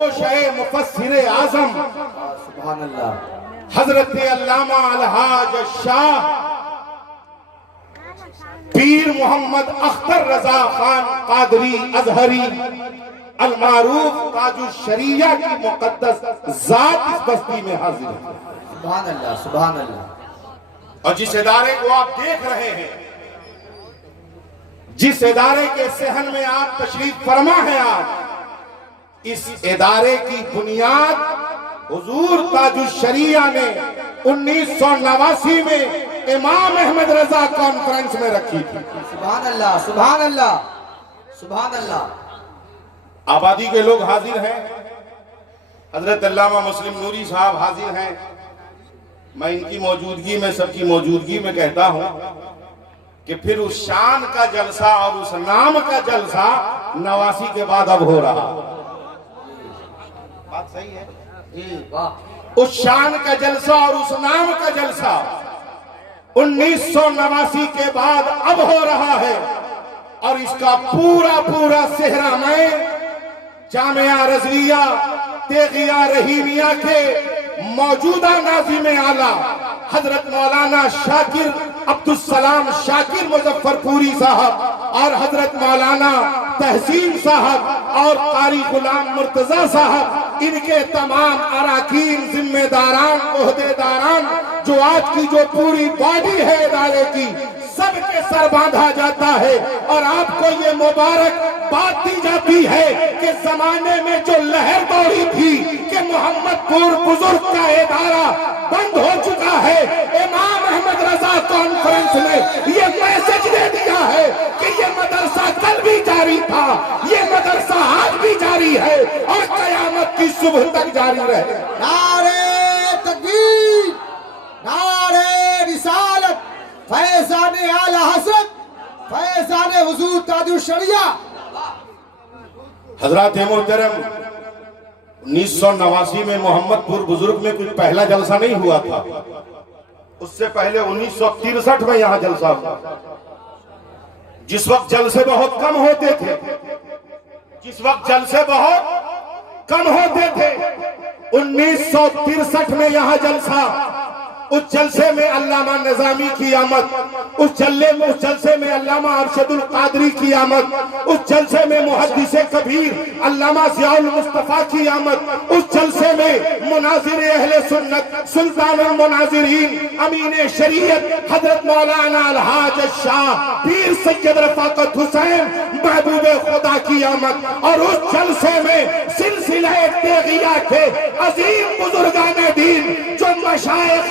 شہ مفسر اعظم سبحان اللہ حضرت علامہ الحاج شاہ پیر محمد اختر رضا خان قادری ازہری المعروف تاج الشریعہ کی مقدس ذات اس بستی میں حاضر ہے۔ سبحان اللہ سبحان اللہ۔ اور جس ادارے کو آپ دیکھ رہے ہیں، جس ادارے کے صحن میں آپ تشریف فرما ہیں آج، اس ادارے کی بنیاد حضور تاج الشریعہ نے 1989 میں امام احمد رضا کانفرنس میں رکھی تھی۔ سبحان اللہ سبحان اللہ سبحان اللہ۔ آبادی کے لوگ حاضر ہیں، حضرت علامہ مسلم نوری صاحب حاضر ہیں۔ میں ان کی موجودگی میں، سب کی موجودگی میں کہتا ہوں کہ پھر اس شان کا جلسہ اور اس نام کا جلسہ 89 کے بعد اب ہو رہا۔ بات صحیح ہے جی واہ۔ اس شان کا جلسہ اور اس نام کا جلسہ 1989 کے بعد اب ہو رہا ہے، اور اس کا پورا صحرا میں جامعہ رضویہ تیغیہ رحیمیہ کے موجودہ ناظم اعلیٰ حضرت مولانا شاکر عبدالسلام شاکر مظفر پوری صاحب اور حضرت مولانا تحسین صاحب اور قاری غلام مرتضی صاحب، ان کے تمام اراکین، ذمہ داران، عہدیداران، جو آج کی جو پوری باڈی ہے ادارے کی، سب کے سر باندھا جاتا ہے، اور آپ کو یہ مبارک بات دی جاتی ہے کہ زمانے میں جو لہر دوڑی تھی کہ محمد پور بزرگ کا ادارہ بند ہو چکا ہے، امام احمد رضا کانفرنس نے یہ میسج دے دیا ہے کہ یہ مدرسہ کل بھی جاری تھا، یہ مدرسہ آج بھی جاری ہے، اور قیامت کی صبح تک جاری رہے۔ نعرہ تکبیر، نعرہ رسالت، فیضان اعلی حضرت، فیضان حضور تاج الشریعہ۔ حضرات محترم، 1989 میں محمد پور بزرگ میں کوئی پہلا جلسہ نہیں ہوا تھا، اس سے پہلے 1963 میں یہاں جلسہ ہوا۔ جس وقت جلسے بہت کم ہوتے تھے، جس وقت جلسے بہت کم ہوتے تھے، 1963 میں یہاں جلسہ، اس جلسے میں علامہ نظامی کی آمد، اس جلسے میں علامہ ارشد القادری کی آمد، اس جلسے میں محدث کبیر علامہ ضیاء المصطفیٰ کی آمد، اس جلسے میں مناظر اہل سنت سلطان المناظرین امین شریعت حضرت مولانا الحاج شاہ پیر سید رفاقت حسین محبوب خدا کی آمد، اور اس جلسے میں سلسلہ تیغیہ کے عظیم بزرگان دین جو مشائخ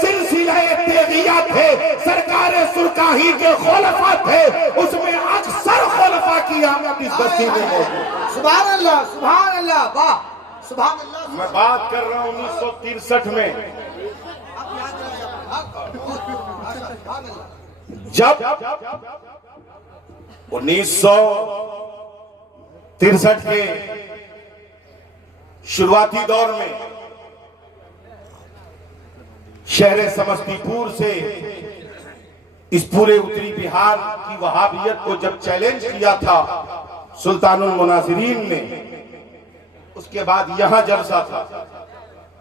سلسلہ تیغیہ تھے، سرکار سرکاہی کے خلفاء تھے، اس میں اکثر خلفاء کی آمد اس بستی میں موجود۔ سبحان اللہ سبحان اللہ واہ سبحان اللہ۔ میں بات کر رہا ہوں 1963 میں، جب 1963 کے شروعاتی دور میں شہر سمستی پور سے اس پورے اتری بہار کی وہابیت کو جب چیلنج کیا تھا سلطان المناظرین نے، اس کے بعد یہاں جلسہ تھا،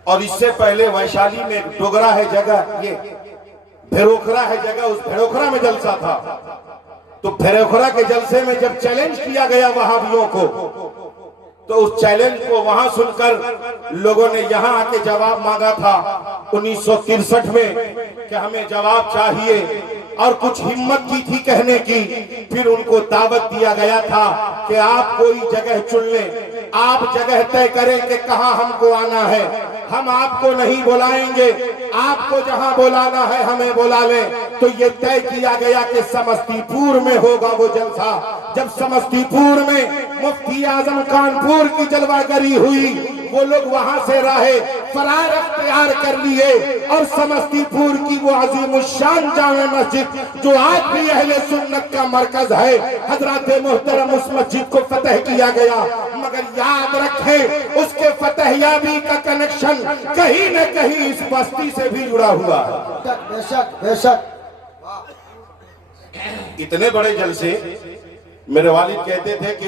اور اس سے پہلے ویشالی میں ڈوگرا ہے جگہ، یہ بھیروکھرا ہے جگہ، اس بھیروکھرا میں جلسہ تھا۔ تو بھیروکھرا کے جلسے میں جب چیلنج کیا گیا وہابیوں کو، تو اس چیلنج کو وہاں سن کر لوگوں نے یہاں آ کے جواب مانگا تھا 1963 میں کہ ہمیں جواب چاہیے، اور کچھ ہمت کی تھی کہنے کی۔ پھر ان کو دعوت دیا گیا تھا کہ آپ کوئی جگہ چن لیں، آپ جگہ طے کریں کہ کہاں ہم کو آنا ہے، ہم آپ کو نہیں بلائیں گے، آپ کو جہاں بلانا ہے ہمیں بلا لیں۔ تو یہ طے کیا گیا کہ سمستی پور میں ہوگا وہ جلسہ۔ جب سمستی پور میں مفتی اعظم کانپور کی جلوہ گری ہوئی، وہ لوگ وہاں سے راہ فرار اختیار کر لیے، اور سمستی پور کی وہ عظیم الشان جامع مسجد جو آج بھی اہل سنت کا مرکز ہے، حضرات محترم اس مسجد کو فتح کیا گیا۔ مگر یاد رکھیں اس کے فتح یابی کا کنیکشن کہیں نہ کہیں اس بستی سے بھی جڑا ہوا ہے۔ بے شک بے شک۔ اتنے بڑے جلسے میرے والد کہتے تھے کہ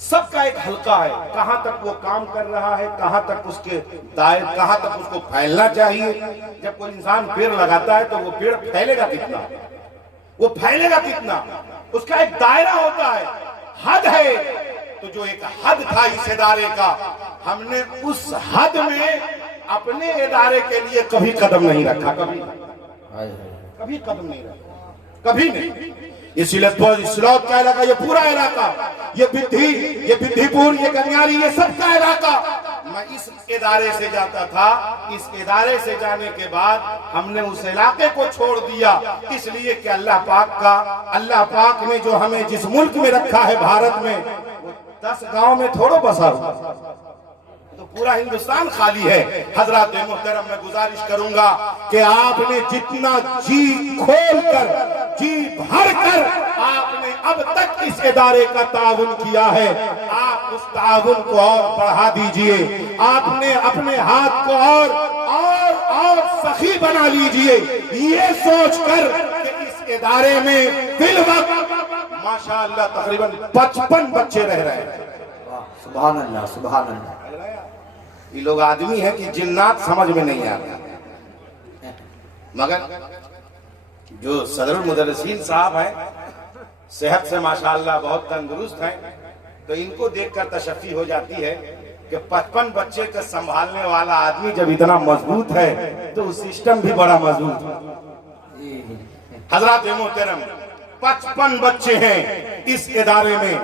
سب کا ایک حلقہ ہے، کہاں تک وہ کام کر رہا ہے، کہاں تک اس کے دائر، کہاں تک اس کو پھیلنا چاہیے۔ جب کوئی انسان پیڑ لگاتا ہے تو وہ پیڑ پھیلے گا کتنا، وہ پھیلے گا کتنا، اس کا ایک دائرہ ہوتا ہے، حد ہے۔ تو جو ایک حد تھا اس ادارے کا، ہم نے اس حد میں اپنے ادارے کے لیے کبھی قدم نہیں رکھا، کبھی قدم نہیں رکھا، کبھی نہیں۔ یہ سلوت کا علاقہ، یہ پورا علاقہ، یہ بدھی پور، یہ کنیاری، یہ سب کا علاقہ، میں اس ادارے سے جاتا تھا۔ اس ادارے سے جانے کے بعد ہم نے اس علاقے کو چھوڑ دیا، اس لیے کہ اللہ پاک نے جو ہمیں جس ملک میں رکھا ہے، بھارت میں، وہ 10 گاؤں میں تھوڑا بسا ہوا، تو پورا ہندوستان خالی ہے۔ حضرات محترم، میں گزارش کروں گا کہ آپ نے جتنا جی کھول کر، جی بھر کر آپ نے اب تک اس ادارے کا تعاون کیا ہے، آپ اس تعاون کو اور بڑھا دیجئے۔ آپ نے اپنے ہاتھ کو اور سخی بنا لیجئے، یہ سوچ کر کہ اس ادارے میں فی الوقت ماشاءاللہ تقریباً 55 بچے رہ رہے ہیں۔ سبحان اللہ، سبحان اللہ۔ یہ لوگ آدمی ہیں کہ جنات سمجھ میں نہیں آتا، مگر جو صدر المدرسین صاحب ہیں، صحت سے ماشاءاللہ بہت تندرست ہیں، تو ان کو دیکھ کر تشفی ہو جاتی ہے کہ 55 بچے کا سنبھالنے والا آدمی جب اتنا مضبوط ہے تو سسٹم بھی بڑا مضبوط ہے۔ حضرات محترم، 55 بچے ہیں اس ادارے میں۔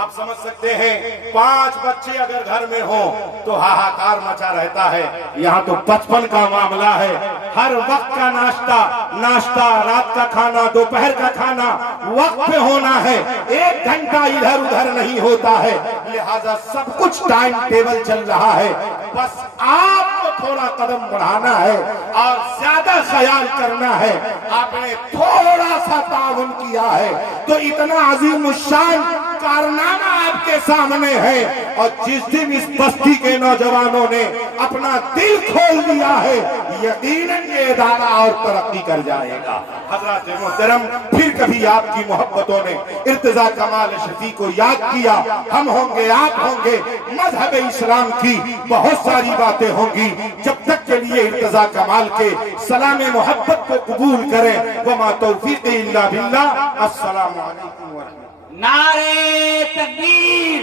آپ سمجھ سکتے ہیں 5 بچے اگر گھر میں ہوں تو ہاہاکار مچا رہتا ہے، یہاں تو 55 کا معاملہ ہے۔ ہر وقت کا ناشتہ، رات کا کھانا، دوپہر کا کھانا وقت پہ ہونا ہے، 1 گھنٹہ ادھر ادھر نہیں ہوتا ہے، لہذا سب کچھ ٹائم ٹیبل چل رہا ہے۔ بس آپ کو تھوڑا قدم بڑھانا ہے اور زیادہ خیال کرنا ہے۔ آپ نے تھوڑا سا تعاون کیا ہے تو اتنا عظیم الشان کارنامہ آپ کے سامنے ہے، اور جس دن اس بستی کے نوجوانوں نے اپنا دل کھول دیا ہے، یقیناً یہ ادارہ اور ترقی کر جائے گا۔ حضرات محترم، پھر کبھی آپ کی محبتوں نے ارتضیٰ کمال شفیع کو یاد کیا، ہم ہوں گے، آپ ہوں گے، مذہب اسلام کی بہت ساری باتیں ہوں گی۔ جب تک کے لیے ارتضیٰ کمال کے سلام محبت کو قبول کریں۔ وما توفیقی الا باللہ۔ السلام علیکم ورحمۃ اللہ۔ نعرے تکبیر!